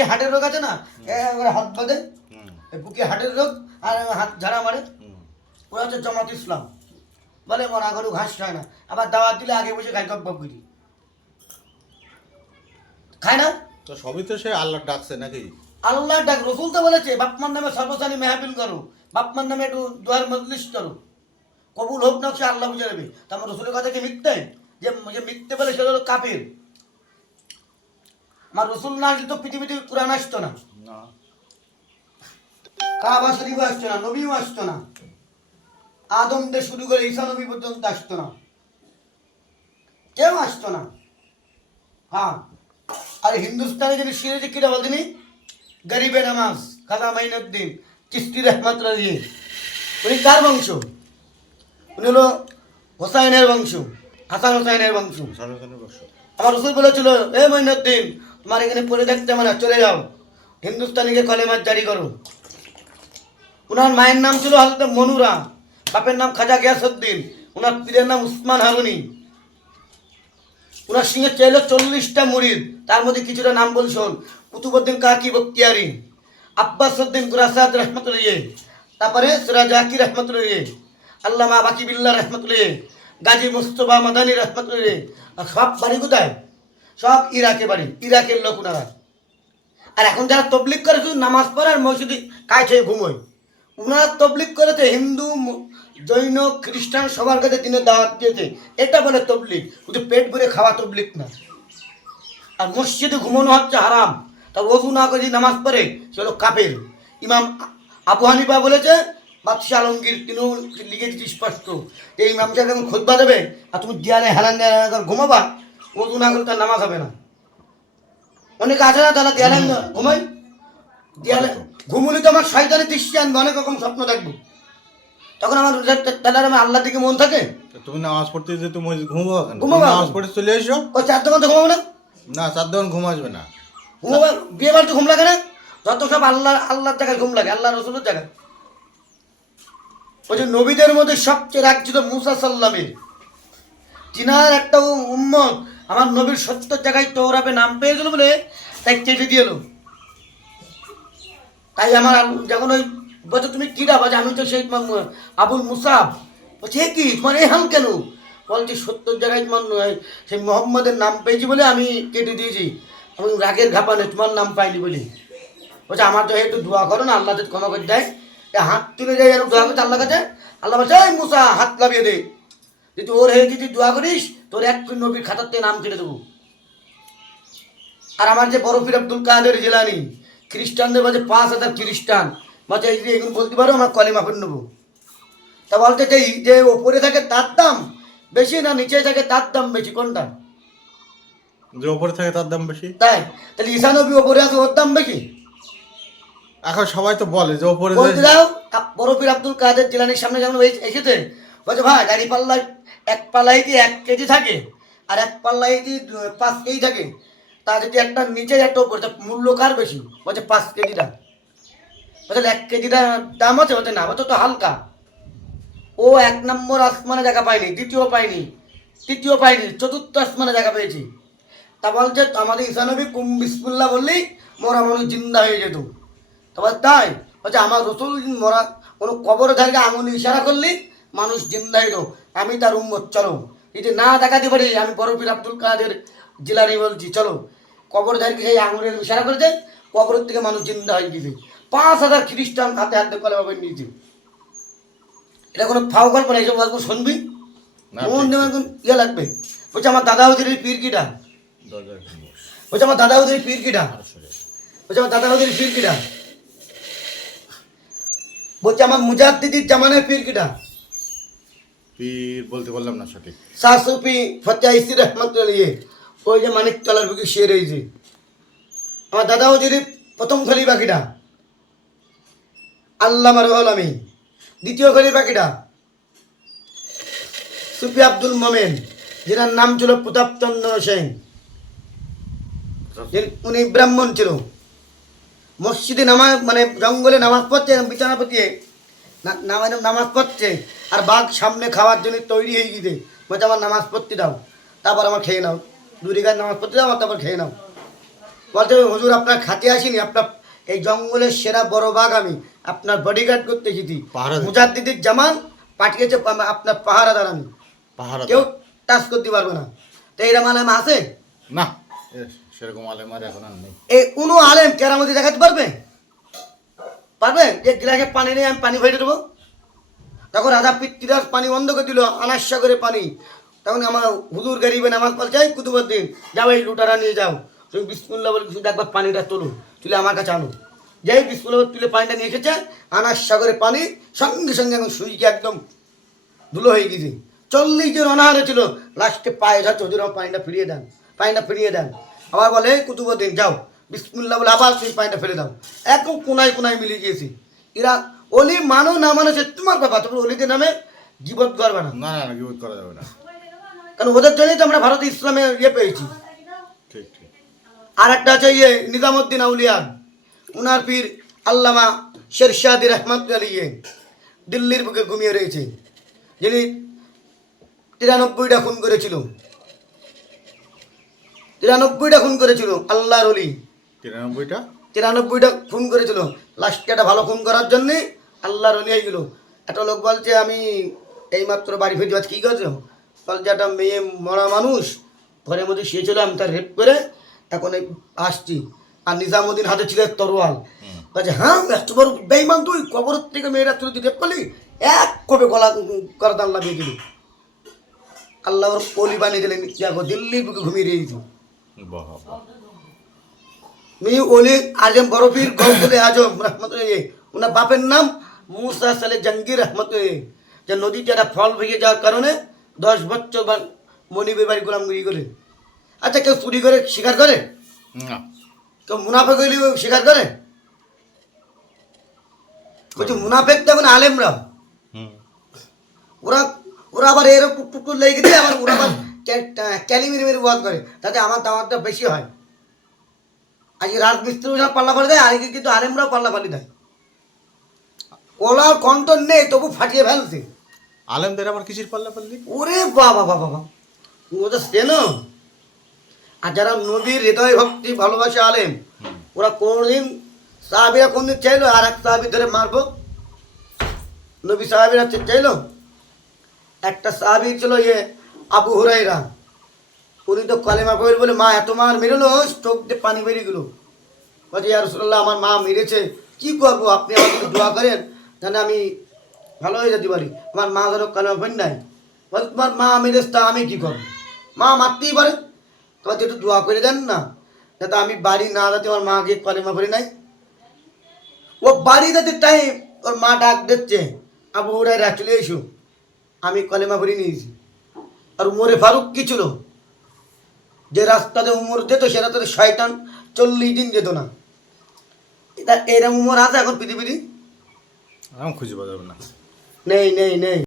বুকে হাটের রোগ আছে না, হাত বাঁধে, বুকে হাটের রোগ আর হাত ঝাড়া মারে, ওরা হচ্ছে জামাত ইসলাম। বলে মরা গরু ঘাস খায় না, আবার দাওয়াত দিলে আগে বসে খাই গপ গপ করি, খায় না। তো সবই তো সে আল্লাহ ডাকছে নাকি? আল্লাহ ডাক, রসুল তো বলেছে বাপমার নামে সর্বসানি মেহফিল করো, বাপমার নামে একটু দোয়ার মজলিস করো, কবুল হোক না সে আল্লাহ বুঝে নেবে। তো আমার রসুলের কথা কি মিথ্যে? যে মিথ্যে বলে সেটা হলো কাফের। আমার রসুল না আসলে তো পৃথিবীতে কোরআন আসতো না, কাবা শরীফ আসতো না, নবীও আসতো না, আদম দিয়ে শুরু করে ঈসা নবী পর্যন্ত আসতো না, কেউ আসতো না। হ্যাঁ, আর হিন্দুস্তানে যিনি সিরাজি কিরা বলতেনি গরিবে নামাজ খাজা মাইনুদ্দিন চিশতি রহমতুল্লাহ, উনি কার বংশ? উনি হলো হোসাইনের বংশ, হাসান হোসাইনের বংশ। আমার রসুল বলেছিল, এ মাইনুদ্দিন তোমার এখানে পড়ে থাকতে মানে চলে যাও, হিন্দুস্তানিকে কলেমার জারি করো। উনার মায়ের নাম ছিল হযরত মনুরা, বাপের নাম খাজা গিয়াসউদ্দিন, উনার পীরের নাম উসমান হারুনি। উনার সঙ্গে চাইল 40টা মুরিদ, তার মধ্যে কিছুটা নাম বল শোন: কুতুবউদ্দিন কাকি বখতিয়ারি, আব্বাস উদ্দিন কুরাসাদ রহমতুল্লাহ, তারপরে সিরাজ জাকির রহমতুল্লাহ, আল্লামা বাকি বিল্লাহ রহমতুল্লাহ, গাজী মুস্তফা মাদানী রহমতুল্লাহ। আর সব বাড়ি কোথায়? সব ইরাকে বাড়ি, ইরাকের লোক উনারা। আর এখন যারা তবলিগ করে শুধু নামাজ পড়ে আর মসজিদে কাজ হয়ে ঘুমোয়, উনারা তবলিগ করেছে হিন্দু জৈন খ্রিস্টান সবার কাছে দিনে দাওয়াত দিয়েছে, এটা বলে তবলিগ, শুধু পেট ভরে খাওয়া তবলিগ না। আর মসজিদে ঘুমানো হচ্ছে হারাম, তা ওযু না করে যদি নামাজ পড়ে সে হলো কাফের। ইমাম আবু হানিফা বলেছে, বাদশাহ আলমগীর তিনিও লিখে দিচ্ছি স্পষ্ট, যে ইমাম সাহেব যখন খুতবা দেবে আর তুমি দেয়ালে হেলান ঘুমাবা, ওযু না করলে তার নামাজ হবে না। অনেকে আছে না তারা দেয়ালে ঘুমাই, দেয়ালে ঘুমুলি তো আমার শয়তানের দৃষ্টি আনবে, অনেক রকম স্বপ্ন দেখবো, তখন আমার তাহলে আমার আল্লাহর দিকে মন থাকে। তুমি নামাজ পড়তে যে তুমি ঘুমাবো কেন? ঘুমাবো, নামাজ পড়ে চলে এসো। ও 4 দোকান তো ঘুমাবো না? না, 4 দোকান ঘুম আসবে না। ঘুমাবো, বিয়ে বাড়িতে ঘুম লাগে না? যত সব আল্লাহর জায়গায় ঘুম লাগে, আল্লাহ রসুলের জায়গায়। ওই যে নবীদের মধ্যে সবচেয়ে রাগ ছিল মুসা সাল্লামের, চিনার একটা উম্মত আমার নবীর 70 জায়গায় তওরাতে নাম পেয়ে গেল বলে তাই কেটে দিয়ে এলো। তাই আমার যখন ওই বলছে তুমি কিরা বাজে, আমি তো সেই আবুল মুসাব, বলছে কি তোমার এই হাল কেন? বলছি 70 জায়গায় তোমার সেই মোহাম্মদের নাম পেয়েছি বলে আমি কেটে দিয়েছি, আমি রাগের ঘাপানে তোমার নাম পাইনি বলি। বলছে আমার তো একটু দোয়া করো না, আল্লাহ ক্ষমা করে দেয়। হাত তুলে যাই আর দোয়া করছে আল্লাহ কাছে, আল্লাহ বলছে এই মুসা হাত লাভিয়ে দে, যদি ওর হয়ে যদি দোয়া করিস তোর এক নবীর খাতার থেকে নাম কেটে দেবো। আর আমার যে বড় পীর আব্দুল কাদের জিলানী, খ্রিস্টানদের বলছে 5000 খ্রিস্টান, বলছে এই যে এগুলো বলতে পারো আমার কলেমা পড়ে নেবো। তা বলতে চাই যে ওপরে থাকে তার দাম বেশি না নিচে থাকে তার দাম বেশি, কোনটা? যে ওপরে থাকে তার দাম বেশি। তাই তাহলে ঈসা নবী ওপরে আছে, ওর দাম বেশি। এখন সবাই তো বলে যে ওপরে বলতে দাও, বড় পীর আব্দুল কাদের জিলানীর সামনে যেমন এসেছে, বলছে ভাই গাড়ি পাল্লায় এক পাল্লায় কি 1 কেজি থাকে আর এক পাল্লায় কি 5 কেজি থাকে, তা যদি একটা নিচে একটা উপরে, মূল্য কার বেশি? বলছে 5 কেজিটা। বলছে 1 কেজিটা দাম আছে, বলছে না, বলছে তো হালকা। ও 1 নম্বর আসমানে জায়গা পায়নি, দ্বিতীয় পায়নি, তৃতীয় পায়নি, চতুর্থ আসমানে জায়গা পেয়েছি। তা বলছে আমাদের ঈসা নবী কুম বিসমিল্লাহ বললেই মরা মানুষ জিন্দা হয়ে যেত। তারপর তাই বলছে আমার রসুল মরা কোনো কবরের ধারে আঙুলি ইশারা করলি মানুষ জিন্দা হয়ে যেত, আমি তার উম্মত, চলো। যদি না দেখাতে পারি আমি বড় পীর আব্দুল কাদের জিলানী বলছি, চলো কবর ধারকে সেই আঙুলের ইশারা করেছে, কবরের থেকে মানুষ জিন্দা হয়ে গেছে। 5000 খ্রিস্টান হাতে হাতে কলে বাবা নিয়েছে। এটা কোনো ফাও গল্প না, এইসব গল্প শুনবি মন দেওয়া ইয়ে লাগবে। বলছে আমার দাদা হুজুরের পীর কিটা, বলছে আমার দাদা হুজুরের পীর কিটা, বলছে আমার দাদা হুজুরের পীর কিটা, বলছে আমার মুজাদ্দিদির জামানের পীর কিটা। পীর বলতে পারলাম না সঠিক। শাহ সুফি ফতেহ ইসি রহমতুল্লাহ, ওই যে মানিকতলার বুকে শুয়ে রয়েছে। আমার দাদা হুজুরের প্রথম খলিফা কিটা? আল্লামা রুহুল আমিন। দ্বিতীয় খলিফা কিটা? সুফি আব্দুল মোমেন, যেনার নাম ছিল প্রতাপচন্দ্র সেন, উনি ব্রাহ্মণ ছিল। মসজিদে নামাজ মানে জঙ্গলে নামাজ পড়ছে, বিছানা পতিয়ে নামাজ পড়ছে, আর বাঘ সামনে খাওয়ার জন্য তৈরি হয়ে গিয়েছে। বলছে আমার নামাজ পড়তে দাও, তারপর আমার খেয়ে নাও, 2 রেখাত নামাজ পড়তে দাও, আমার তারপর খেয়ে নাও। বলছে হুজুর আপনার খাতে আসিনি, আপনার এই জঙ্গলের সেরা বড় বাঘ আমি, আপনার বডিগার্ড করতে এসেছি। পাহারা দিতে। মুজাদ্দিদির জামান পাঠিয়েছে আপনার পাহারাদার আমি, পাহারা কেউ দাও। টাচ করতে পারবে না। তো এইরকম আলেম আছে? না, সেরকম আলেমার এখন আর নেই। এই কোনো আলেম কেরামতি দেখাতে পারবে? পারবে? যে গ্লাসে পানি নিয়ে আমি পানি ভরে দেবো, তখন রাজা পৃথ্বীরাজ পানি বন্ধ করে দিল, আনাস্যা করে পানি। তখন আমার হুজুর গরিবে নামাজ পড়ছে, এই কুতুবুদ্দিন যাও এই লুটারা নিয়ে যাও, তুমি বিসমুল্লাহ বলে কিছু একবার পানিটা তোলো, তুলে আমার কাছে আনো। যেই বিসমুল্লাহ তুলে পানিটা নিয়ে এসেছে, আনাস্যা করে পানি, সঙ্গে সঙ্গে আমি সুইকে একদম ধুলো হয়ে গেছি। 40 জন অনাহারে ছিল, লাস্টে পায়ে যাচ্ছে, হুজুর আমার পানিটা ফিরিয়ে দেন, পানিটা ফিরিয়ে দেন। আবার বলে এই কুতুবুদ্দিন যাও বিসমুল্লাহ বলে আবার তুমি পানিটা ফেলে দাও। একদম কোনায় কোনায় মিলিয়ে গিয়েছি। এরা অলি মানো না মানো সে তোমার ব্যাপার, তবে অলিদের নামে জীবত করবে না, না না না, বিপদ করা যাবে না। কারণ ওদের জন্যই তো আমরা ভারতে ইসলামে পেয়েছি। ঠিক ঠিক। আর একটা আছে নিজামুদ্দিন আউলিয়া, উনার পীর আল্লামা শেরশাদি রহমতুল্লাহ দিল্লির বুকে ঘুমিয়ে রয়েছে, যিনি 93টা খুন করেছিল, 93টা খুন করেছিল আল্লাহর অলি, 93টা 93টা খুন করেছিল। লাস্টে একটা ভালো খুন করার জন্যে আল্লাহর অলি হয়ে গেল। একটা লোক বলছে আমি এইমাত্র বাড়ি ফিরছি, আজ কী করছো? বলছে একটা মেয়ে মরা মানুষ ঘরের মধ্যে শুয়েছিল, আমি তার রেপ করে এখন এই আসছি। আর নিজামুদ্দিন হাতে ছিল তরোয়াল। বলছে হ্যাঁ এত বড় বেইমান তুই, কবরের থেকে মেয়েরা তুলে তুই রেপ করলি, এক কবে গলা করাদান লাগিয়ে দিলি। আল্লাহ ওর অলি বানিয়ে দিলেন, দেখো দিল্লির বুকে ঘুমিয়ে দিয়েছি। বাহ বাহ। মি ওলি আজম বরফির গৌকুলে আজম রহমতুল্লাহ, ওনার বাপের নাম মুসা সালে জঙ্গি রহমতুল্লাহ। যে নদীতে একটা ফল ভেঙে যাওয়ার কারণে 10 বছর মনিবের বাড়ি গোলামগিরি করে। আচ্ছা কেউ চুরি করে স্বীকার করে? না। কেউ মুনাফেক হইলে স্বীকার করে? বলছি মুনাফেক তো এখন আলেমরা, হুম। ওরা ওরা আবার এরকম টুকটুক লেগে দিয়ে আবার ওরা আবার ক্যালিমিরি মেরে ওয়াজ করে, তাতে আমার দামারটা বেশি হয়। আজকে রাজমিস্ত্রি পাল্লা ফালি দেয়, আজকে কিন্তু আলেমরাও পাল্লা ফালি দেয়। কলার কন্টন নেই তবু ফাটিয়ে ফেলছে। আলেমদের আবার কিসির পাল্লা পাল্লি? ওরে বাবা বাবা বাবা, ওটা চেনো? আর যারা নবীর হৃদয় ভক্তি ভালোবাসে আলেম, ওরা কোনদিন সাহাবিরা কোনদিন চাইলো আর এক সাহাবি ধরে মারবো? নবী সাহাবিরা চাইলো? একটা সাহাবি ছিল আবু হুরাইরা, উনি তো কালেমা পড়ে বলে মা এত মার মেরেলো চোখ দিয়ে পানি বেরিয়ে গেলো। বলছে ইয়া রাসূলুল্লাহ আমার মা মেরেছে, কি করবো, আপনি আমাকে দোয়া করেন জানে আমি ভালো হয়ে যেতে পারি। আমার মা ধরো কালেমা পড়ি নাই। বলছে তোমার মা মেরেছে তা আমি কী করবো, মা মারতেই পারে, তোমার একটু দোয়া করে দেন না, যাতে আমি বাড়ি না যাতে আমার মা গিয়ে কালেমা পড়ি নাই। ও বাড়ি যাতে টাইম ওর মা ডাক দিচ্ছে আবু হুরায়রা চলে এসো, আমি কলেমা পড়ে নিয়েছি। আর উমরে ফারুক কি ছিল, যে রাস্তাতে উমর যেত সে রাস্তাতে শয়তান 40 দিন যেত না। এটা এরকম উমর আছে এখন পৃথিবীতে? আমি খুঁজে পাওয়া যাবে না। নেই নেই নেই।